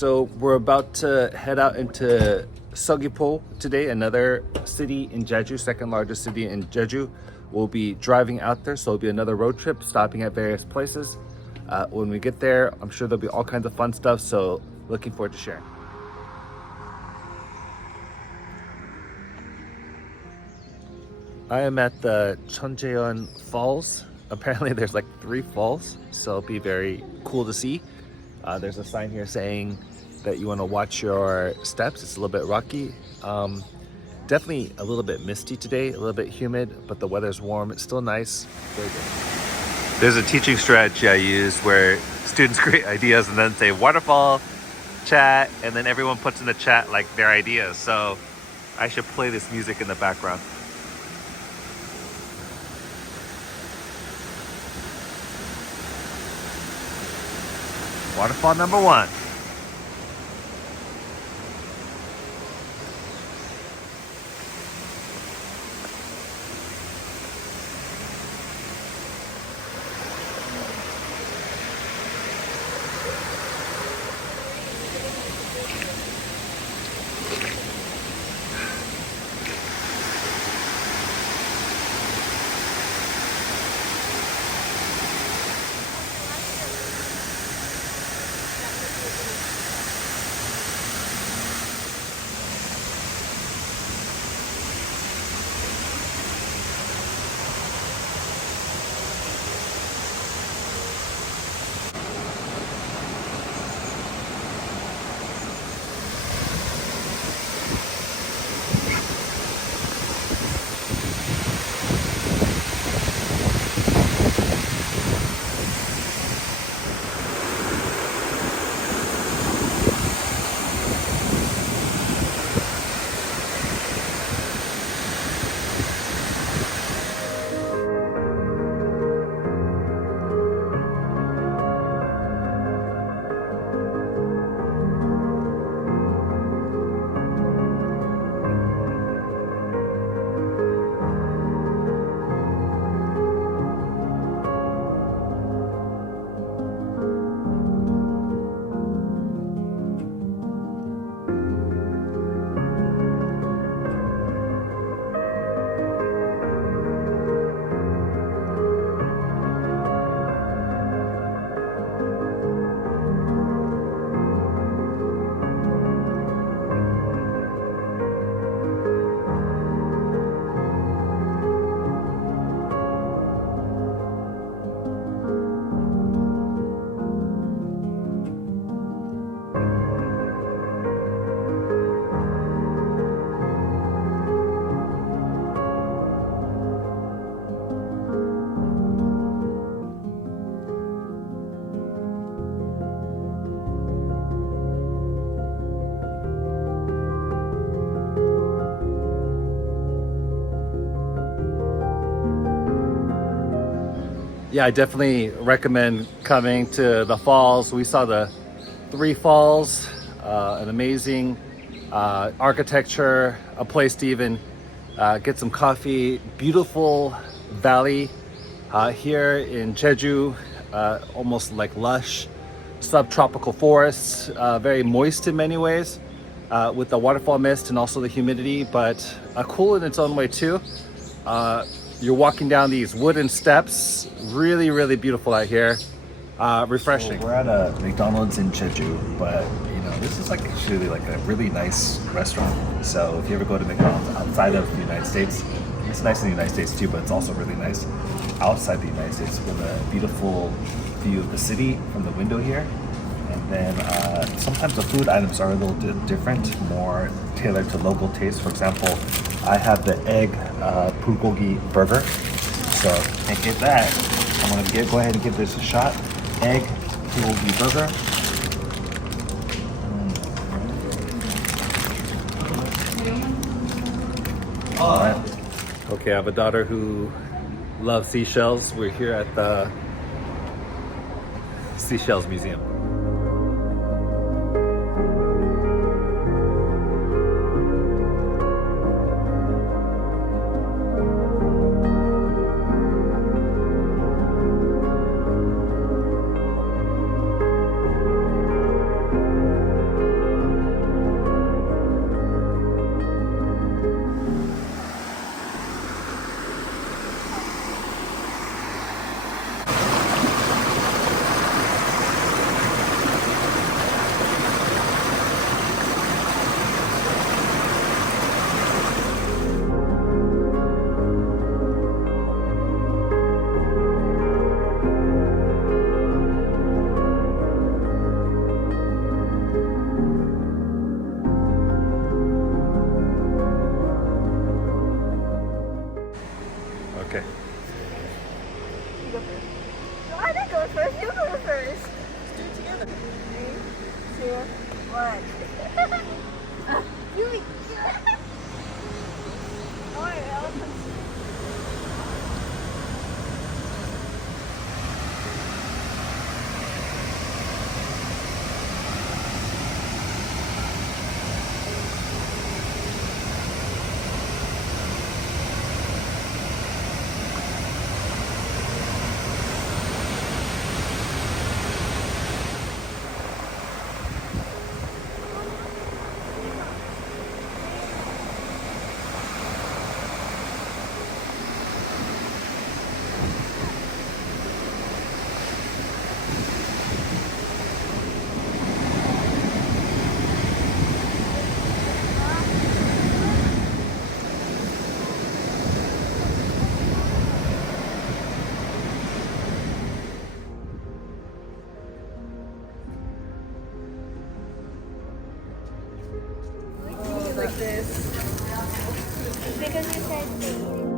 So we're about to head out into Seogwipo today, another city in Jeju, second largest city in Jeju. We'll be driving out there, so it'll be another road trip, stopping at various places. When we get there, I'm sure there'll be all kinds of fun stuff, so looking forward to sharing. I am at the Cheonjeon Falls. Apparently there's like 3 falls, so it'll be very cool to see. There's a sign here saying that you want to watch your steps. It's a little bit rocky. Definitely a little bit misty today, a little bit humid, but the weather's warm. It's still nice. Very good. There's a teaching strategy I use where students create ideas and then say waterfall, chat, and then everyone puts in the chat like their ideas. So I should play this music in the background. Waterfall number 1. Yeah, I definitely recommend coming to the falls. We saw the 3 falls, an amazing architecture, a place to even get some coffee. Beautiful valley here in Jeju, almost like lush subtropical forests, very moist in many ways with the waterfall mist and also the humidity, but cool in its own way too. You're walking down these wooden steps, really beautiful out here, refreshing. So we're at a McDonald's in Jeju, but you know, this is like actually like a really nice restaurant. So if you ever go to McDonald's outside of the United States, it's nice in the United States too, but it's also really nice outside the United States with a beautiful view of the city from the window here. And then sometimes the food items are a little different, more tailored to local taste. For example, I have the egg bulgogi burger, so I can't get that. I'm gonna go ahead and give this a shot. Egg bulgogi burger. All right. Okay, I have a daughter who loves seashells. We're here at the Seashells Museum. What? You. Oh, elephant. Like this. Because you said they